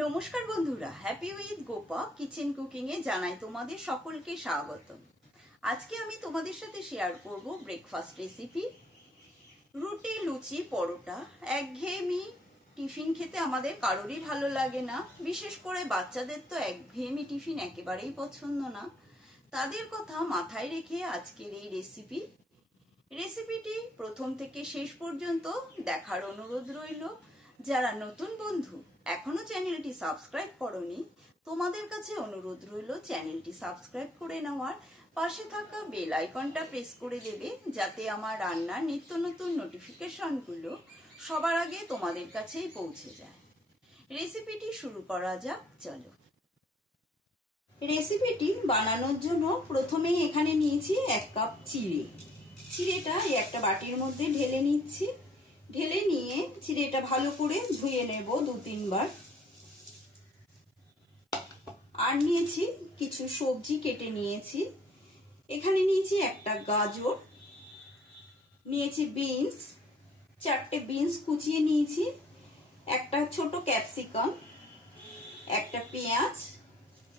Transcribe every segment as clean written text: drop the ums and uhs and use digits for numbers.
নমস্কার বন্ধুরা, happy with Gopa kitchen cooking এ জানাই তোমাদের সকলকে স্বাগত। আজকে আমি তোমাদের সাথে শেয়ার করব ব্রেকফাস্ট রেসিপি। রুটি, লুচি, পরোটা একঘেয়েমি টিফিন খেতে আমাদের কারোরই ভালো লাগে না। বিশেষ করে বাচ্চাদের তো একঘেয়েমি টিফিন একেবারেই পছন্দ না। তাদের কথা মাথায় রেখে আজকের এই রেসিপিটি প্রথম থেকে শেষ পর্যন্ত দেখার অনুরোধ রইল। যারা নতুন বন্ধু এখনো চ্যানেলটি সাবস্ক্রাইব করনি, তোমাদের কাছে অনুরোধ রইল চ্যানেলটি সাবস্ক্রাইব করে নেওয়ার, পাশে থাকা বেল আইকনটা প্রেস করে দেবে যাতে আমার রান্নার নিত্য নতুন নোটিফিকেশনগুলো সবার আগে তোমাদের কাছেই পৌঁছে যায়। রেসিপিটি শুরু করা যাক, চলো। রেসিপিটি বানানোর জন্য প্রথমেই এখানে নিয়েছি 1 কাপ চিড়ে। চিড়েটা একটা বাটির মধ্যে ঢেলে নিচ্ছি। ঢেলে নিয়ে চিড়েটা ভালো করে ধুয়ে নেব 2-3 বার। আর নিয়েছি কিছু সবজি কেটে নিয়েছি। এখানে নিয়েছি একটা গাজর, নিয়েছি বিনস, 4টে বিনস কুচিয়ে নিয়েছি, একটা ছোট ক্যাপসিকাম, একটা পেঁয়াজ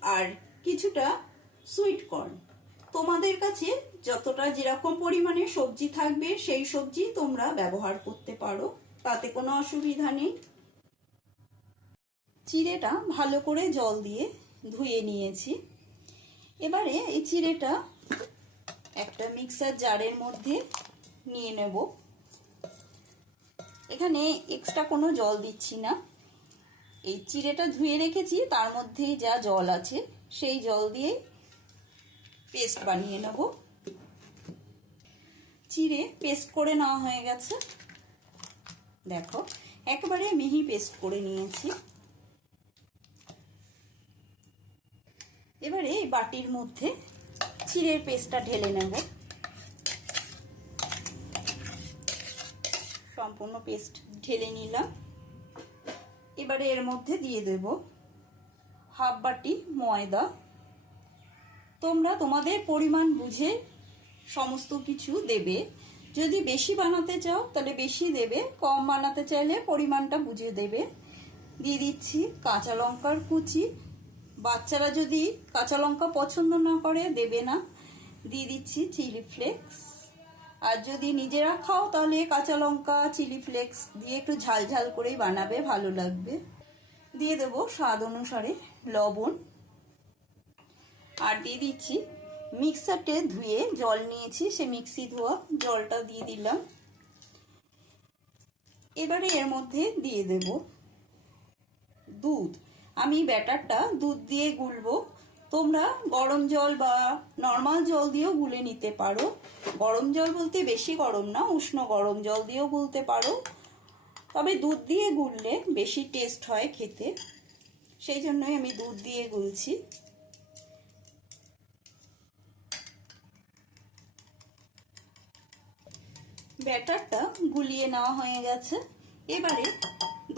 আর কিছুটা সুইট কর্ন। তোমাদের কাছে যতটা যেরকম পরিমাণে সবজি থাকবে সেই সবজি তোমরা ব্যবহার করতে পারো, তাতে কোনো অসুবিধা নেই। চিড়েটা ভালো করে জল দিয়ে ধুয়ে নিয়েছি। এবারে এই চিড়েটা একটা মিক্সার জারের মধ্যে নিয়ে নেব। এখানে এক্সট্রা কোনো জল দিচ্ছি না। এই চিড়েটা ধুয়ে রেখেছি, তার মধ্যেই যা জল আছে সেই জল দিয়ে পেস্ট বানিয়ে নেব। চিড়ে পেস্ট করে নেওয়া হয়ে গেছে, দেখো একেবারে মিহি পেস্ট করে নিয়েছি। এবারে এই বাটির মধ্যে চিড়ের পেস্টটা ঢেলে নেব। সম্পূর্ণ পেস্ট ঢেলে নিলাম। এবারে এর মধ্যে দিয়ে দেব 1/2 বাটি ময়দা। তোমরা তোমাদের পরিমাণ বুঝে সমস্ত কিছু দেবে। যদি বেশি বানাতে চাও তাহলে বেশি দেবে, কম বানাতে চাইলে পরিমাণটা বুঝে দেবে। দিয়ে দিচ্ছি কাঁচা লঙ্কার কুচি। বাচ্চারা যদি কাঁচা লঙ্কা পছন্দ না করে দেবে না। দিয়ে দিচ্ছি চিলি ফ্লেক্স। আর যদি নিজেরা খাও তাহলে কাঁচা লঙ্কা চিলি ফ্লেক্স দিয়ে একটু ঝাল ঝাল করেই বানাবে, ভালো লাগবে। দিয়ে দেবো স্বাদ অনুসারে লবণ। আর দিয়ে দিচ্ছি মিক্সারটে ধুয়ে জল নিয়েছি, সে মিক্সি ধোয়া জলটা দিয়ে দিলাম। এবারে এর মধ্যে দিয়ে দেব দুধ। আমি ব্যাটারটা দুধ দিয়ে গুলবো। তোমরা গরম জল বা নর্মাল জল দিয়েও গুলে নিতে পারো। গরম জল বলতে বেশি গরম না, উষ্ণ গরম জল দিয়েও গুলতে পারো, তবে দুধ দিয়ে গুললে বেশি টেস্ট হয় খেতে, সেই জন্যই আমি দুধ দিয়ে গুলছি। ব্যাটারটা গুলিয়ে নেওয়া হয়ে গেছে। এবারে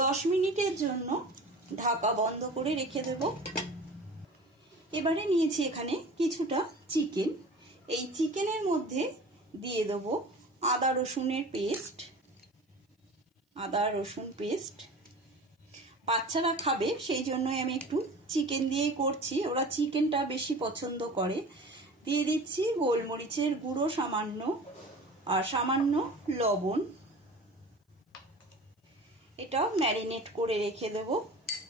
10 মিনিটের জন্য ঢাকা বন্ধ করে রেখে দেব। এবারে নিয়েছি এখানে কিছুটা চিকেন। এই চিকেনের মধ্যে দিয়ে দেব আদা রসুনের পেস্ট। আদা রসুন পেস্ট বাচ্চারা খাবে, সেই জন্যই আমি একটু চিকেন দিয়েই করছি, ওরা চিকেনটা বেশি পছন্দ করে। দিয়ে দিচ্ছি গোলমরিচের গুঁড়ো সামান্য, আর সামান্য লবণ। এটাও ম্যারিনেট করে রেখে দেব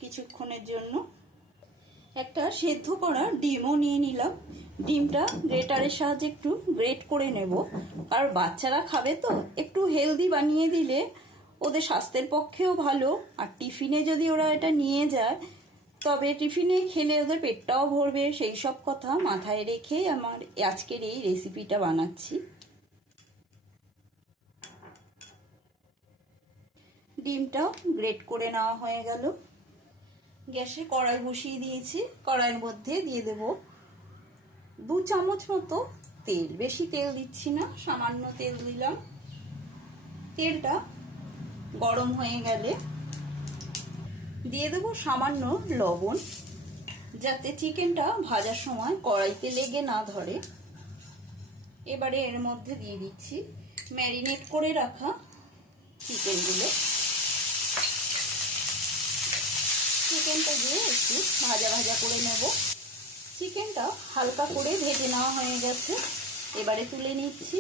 কিছুক্ষণের জন্য। একটা সেদ্ধ করা ডিমও নিয়ে নিলাম। ডিমটা গ্রেটারের সাহায্যে একটু গ্রেট করে নেব, আর বাচ্চারা খাবে তো একটু হেলদি বানিয়ে দিলে ওদের স্বাস্থ্যের পক্ষেও ভালো। আর টিফিনে যদি ওরা এটা নিয়ে যায় তবে টিফিনে খেলে ওদের পেটটাও ভরবে, সেই সব কথা মাথায় রেখেই আমার আজকের এই রেসিপিটা বানাচ্ছি। ডিমটাও গ্রেট করে নেওয়া হয়ে গেল। গ্যাসে কড়াই বসিয়ে দিয়েছি। কড়াইয়ের মধ্যে দিয়ে দেব 2 চামচ মতো তেল। বেশি তেল দিচ্ছি না, সামান্য তেল দিলাম। তেলটা গরম হয়ে গেলে দিয়ে দেব সামান্য লবণ, যাতে চিকেনটা ভাজার সময় কড়াইতে লেগে না ধরে। এবারে এর মধ্যে দিয়ে দিচ্ছি ম্যারিনেট করে রাখা চিকেনগুলো। চিকেনটা দিয়ে একটু ভাজা ভাজা করে নেব। চিকেনটা হালকা করে ভেজে নেওয়া হয়ে গেছে, এবারে তুলে নিচ্ছি।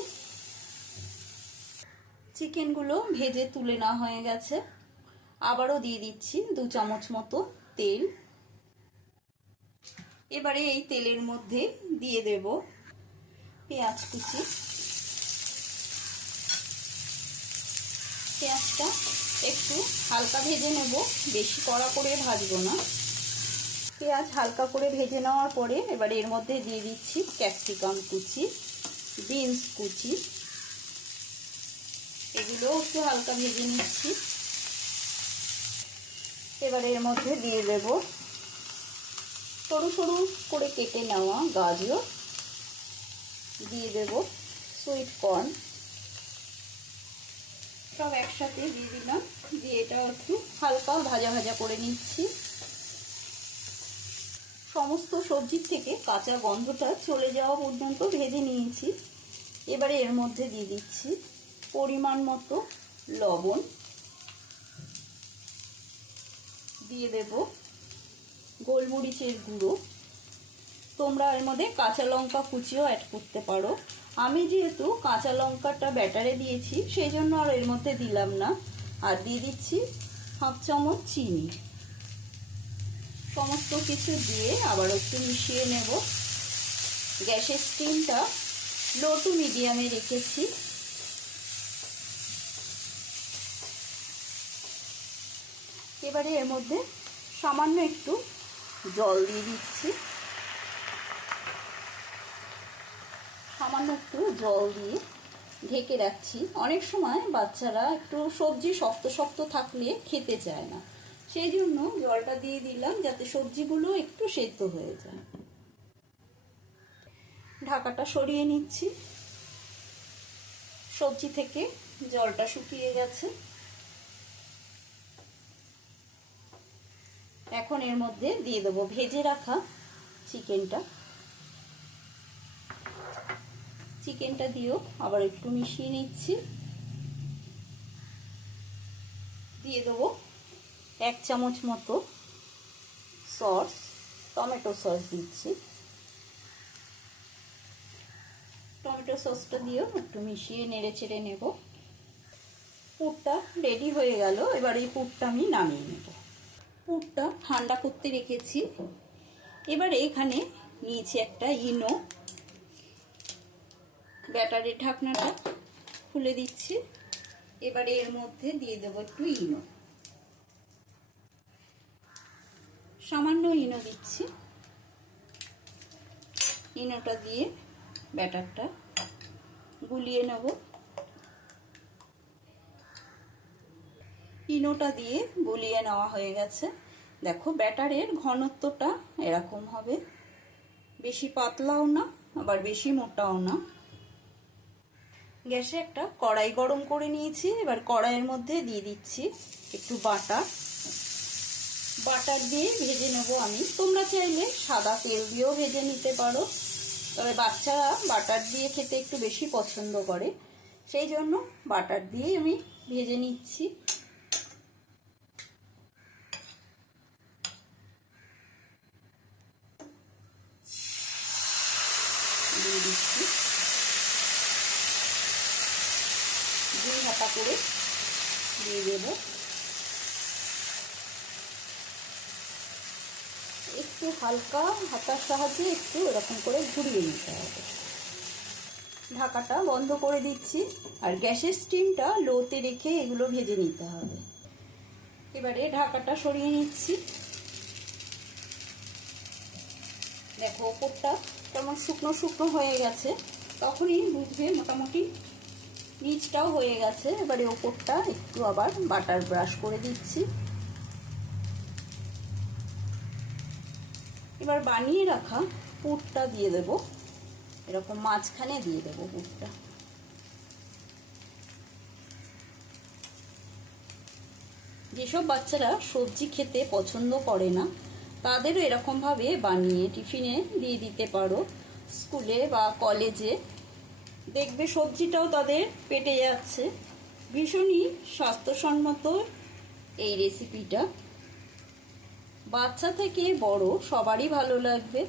চিকেনগুলো ভেজে তুলে নেওয়া হয়ে গেছে। আবারও দিয়ে দিচ্ছি 2 চামচ মতো তেল। এবারে এই তেলের মধ্যে দিয়ে দেব পেঁয়াজ কুচি। পেঁয়াজটা একটু হালকা ভেজে নেব, বেশি কড়া করে ভাজবো না। পেঁয়াজ হালকা করে ভেজে নেওয়ার পরে এবারে এর মধ্যে দিয়ে দিচ্ছি ক্যাপসিকাম কুচি, বিনস কুচি, এগুলো একটু হালকা ভেজে নিচ্ছি। এবারে এর মধ্যে দিয়ে দেব সরু সরু করে কেটে নেওয়া গাজর, দিয়ে দেব সুইট কর্ন, সব একসাথে দিয়ে দিলাম। দিয়ে এটা একটু হালকা ভাজা ভাজা করে নিচ্ছি। সমস্ত সবজির থেকে কাঁচা গন্ধটা চলে যাওয়া পর্যন্ত ভেজে নিয়েছি। এবারে এর মধ্যে দিয়ে দিচ্ছি পরিমাণ মতো লবণ, দিয়ে দেব গোলমরিচের গুঁড়ো। তোমরা এর মধ্যে কাঁচা লঙ্কা কুচিও অ্যাড করতে পারো। আমি যেহেতু কাঁচা লঙ্কাটা ব্যাটারে দিয়েছি সেই জন্য আর এর মধ্যে দিলাম না। আর দিয়ে দিচ্ছি 1/2 চামচ চিনি। সমস্ত কিছু দিয়ে আবার একটু মিশিয়ে নেব। গ্যাসের স্টিমটা লো টু মিডিয়ামে রেখেছি। এবারে এর মধ্যে সামান্য একটু জল দিয়ে দিচ্ছি। সামান্য একটু জল দিয়ে ঢেকে রাখছি। অনেক সময় বাচ্চারা একটু সবজি শক্ত শক্ত থাকলে খেতে চায় না, সেই জন্য জলটা দিয়ে দিলাম যাতে সবজিগুলো একটু সেদ্ধ হয়ে যায়। ঢাকাটা সরিয়ে নিচ্ছি। সবজি থেকে জলটা শুকিয়ে গেছে। এখন এর মধ্যে দিয়ে দেবো ভেজে রাখা চিকেনটা। চিকেনটা দিয়েও আবার একটু মিশিয়ে নিচ্ছি। দিয়ে দেবো 1 চামচ মতো সস, টমেটো সস দিচ্ছি। টমেটো সসটা দিয়েও একটু মিশিয়ে নেড়ে চেড়ে নেব। পুরটা রেডি হয়ে গেল। এবার এই পুরটা আমি নামিয়ে নেব। পুরটা ঠান্ডা করতে রেখেছি। এবারে এখানে নিয়েছি একটা ইনো। ব্যাটারের ঢাকনাটা খুলে দিচ্ছি। এবারে এর মধ্যে দিয়ে দেবো একটু ইনো, সামান্য ইনো দিচ্ছি। ইনোটা দিয়ে ব্যাটারটা গুলিয়ে নেব। ইনোটা দিয়ে গুলিয়ে নেওয়া হয়ে গেছে। দেখো ব্যাটারের ঘনত্বটা এরকম হবে, বেশি পাতলাও না আবার বেশি মোটাও না। গ্যাসে একটা কড়াই গরম করে নিয়েছি। এবার কড়াইয়ের মধ্যে দিয়ে দিচ্ছি একটু বাটার। বাটার দিয়ে ভেজে নেব আমি। তোমরা চাইলে সাদা তেল দিয়েও ভেজে নিতে পারো, তবে বাচ্চারা বাটার দিয়ে খেতে একটু বেশি পছন্দ করে, সেই জন্য বাটার দিয়ে আমি ভেজে নিচ্ছি। দিয়ে দিচ্ছি 2 হাতা করে দিয়ে দেবো। একটু হালকা হাতার সাহায্যে একটু এরকম করে ঘুরিয়ে নিতে হবে। ঢাকাটা বন্ধ করে দিচ্ছি। আর গ্যাসের স্টিমটা লোতে রেখে এগুলো ভেজে নিতে হবে। এবারে ঢাকাটা সরিয়ে নিচ্ছি। দেখো ওপরটা কেমন শুকনো শুকনো হয়ে গেছে, তখনই বুঝবে মোটামুটি নিচটাও হয়ে গেছে। এবারে ওপরটা একটু আবার বাটার ব্রাশ করে দিচ্ছি। এবার বানিয়ে রাখা পুরটা দিয়ে দেব, এরকম মাঝখানে দিয়ে দেব পুরটা। যেসব বাচ্চারা সবজি খেতে পছন্দ করে না তাদেরও এরকমভাবে বানিয়ে টিফিনে দিয়ে দিতে পারো, স্কুলে বা কলেজে। দেখবে সবজিটাও তাদের পেটে যাচ্ছে। ভীষণই স্বাস্থ্যসম্মত এই রেসিপিটা। বাচ্চা থেকে বড় সবারই ভালো লাগবে।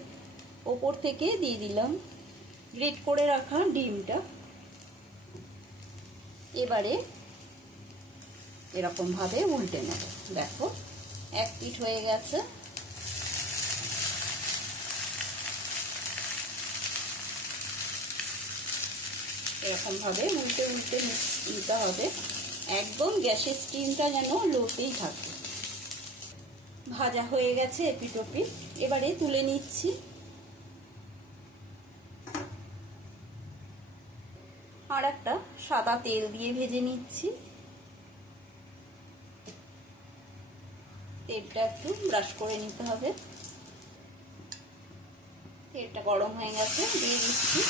ওপর থেকে দিয়ে দিলাম গ্রেট করে রাখা ডিমটা। এবারে এরকম ভাবে উল্টে নেব। দেখো এক পিঠ হয়ে গেছে। এরকম ভাবে উল্টে উল্টে নিতে হবে। একদম গ্যাসের স্টিমটা যেন লোতেই থাকে। ভাজা হয়ে গেছে এপিঠ ওপিঠ। এবারে তুলে নিচ্ছি। আর একটা সাদা তেল দিয়ে ভেজে নিচ্ছি। তেলটা একটু ব্রাশ করে নিতে হবে। তেলটা গরম হয়ে গেছে, দিয়ে দিচ্ছি।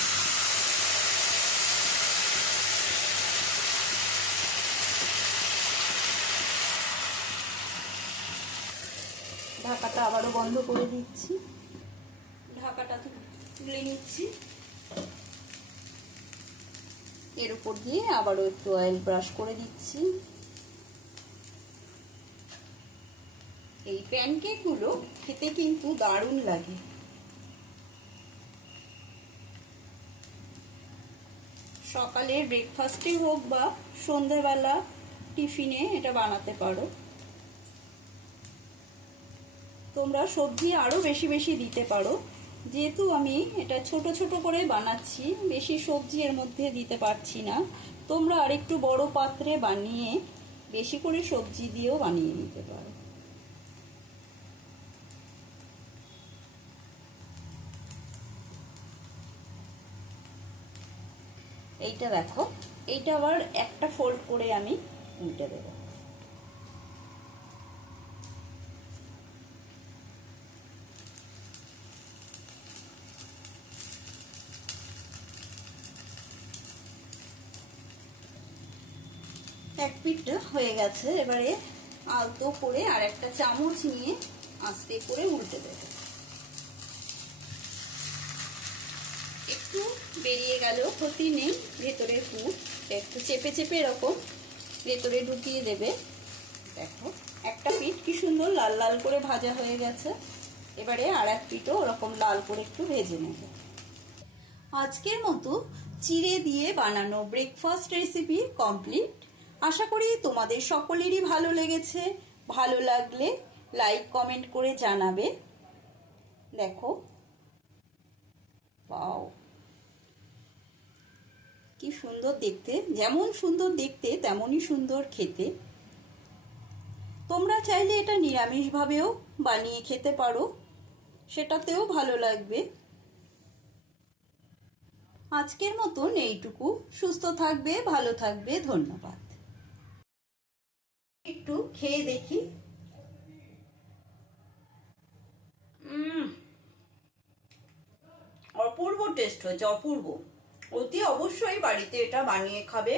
ঢাকাটা আবারও বন্ধ করে দিচ্ছি। ঢাকাটা তুলে নিচ্ছি। এর উপর দিয়ে আবারও একটু অয়েল ব্রাশ করে দিচ্ছি। এই প্যানকেকগুলো খেতে কিন্তু দারুণ লাগে। সকালের ব্রেকফাস্টে হোক বা সন্ধ্যাবেলা টিফিনে এটা বানাতে পারো। তোমরা সবজি আরো বেশি বেশি দিতে পারো। যেহেতু আমি এটা ছোট ছোট করে বানাচ্ছি, বেশি সবজি এর মধ্যে দিতে পারছি না। তোমরা আরেকটু বড় পাত্রে বানিয়ে বেশি করে সবজি দিয়েও বানিয়ে নিতে পারো। এইটা দেখো, এইটা আবার একটা ফোল্ড করে আমি উল্টে দেবো। এক পিঠটা হয়ে গেছে। এবারে আলতো করে আর একটা চামচ নিয়ে আস্তে করে উল্টে দেব। একটু বেরিয়ে গেল ক্ষতি নেই, ভেতরে পুর একটু চেপে চেপে এরকম ভেতরে ঢুকিয়ে দেবে। দেখো একটা পিঠ কি সুন্দর লাল লাল করে ভাজা হয়ে গেছে। এবারে আর এক পিঠও ওরকম লাল করে একটু ভেজে নেব। আজকের মতো চিড়ে দিয়ে বানানো ব্রেকফাস্ট রেসিপি কমপ্লিট। আশা করি তোমাদের সকলেরই ভালো লেগেছে। ভালো লাগলে লাইক কমেন্ট করে জানাবে। দেখো ওয়াও, কি সুন্দর দেখতে। যেমন সুন্দর দেখতে তেমনই সুন্দর খেতে। তোমরা চাইলে এটা নিরামিষভাবেও বানিয়ে খেতে পারো, সেটাতেও ভালো লাগবে। আজকের মতন এইটুকু। সুস্থ থাকবে, ভালো থাকবে। ধন্যবাদ। একটু খেয়ে দেখি। অপূর্ব টেস্ট হয়েছে, অপূর্ব। অতি অবশ্যই বাড়িতে এটা বানিয়ে খাবে,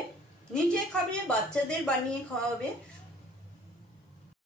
নিজে খাবে, বাচ্চাদের বানিয়ে খাওয়াবে।